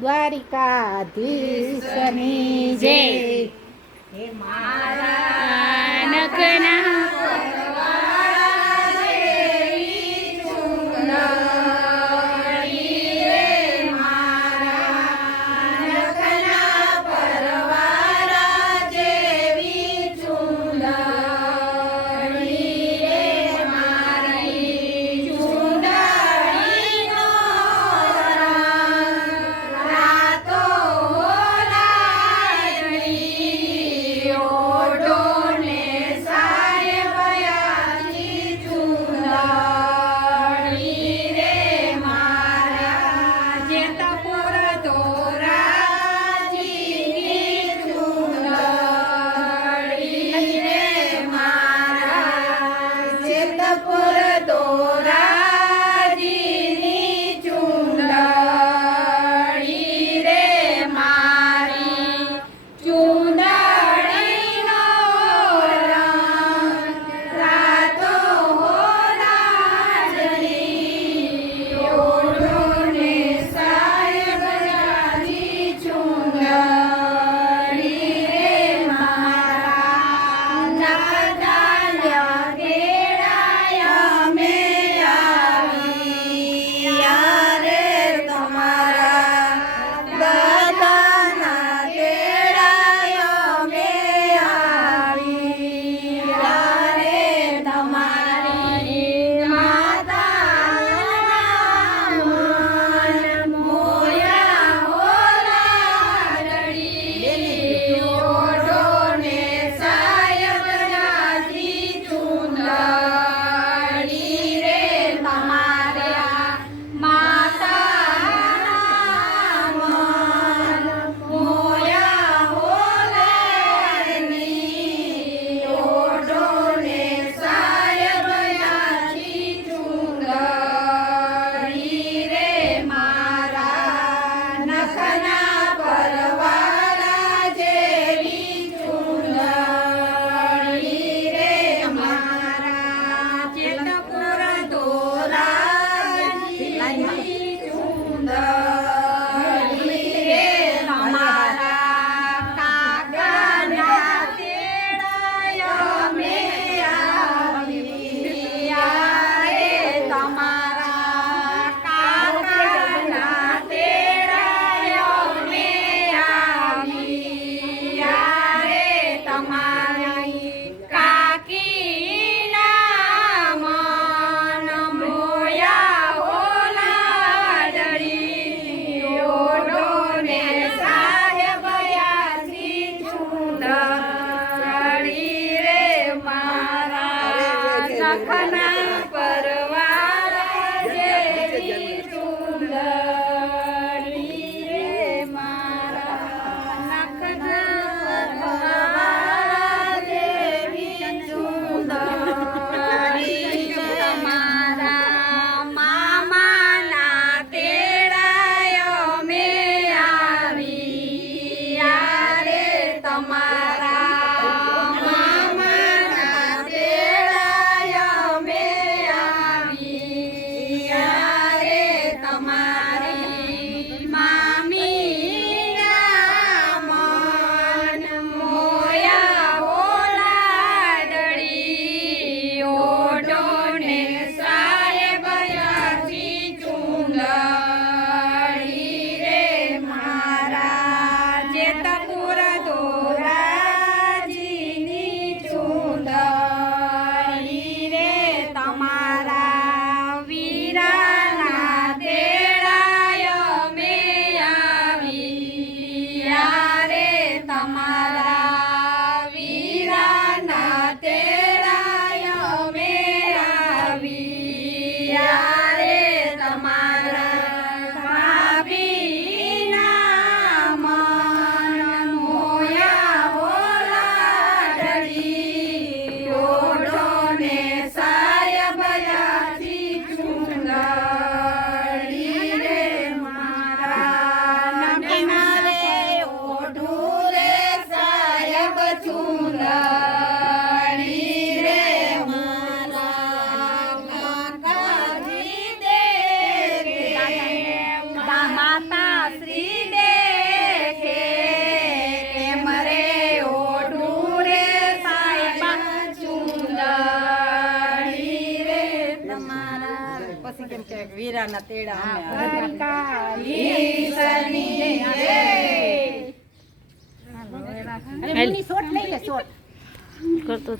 દ્વારિકાધીશની જય. હે મારા નખના. કે વીરાના તેડા અમે કરતો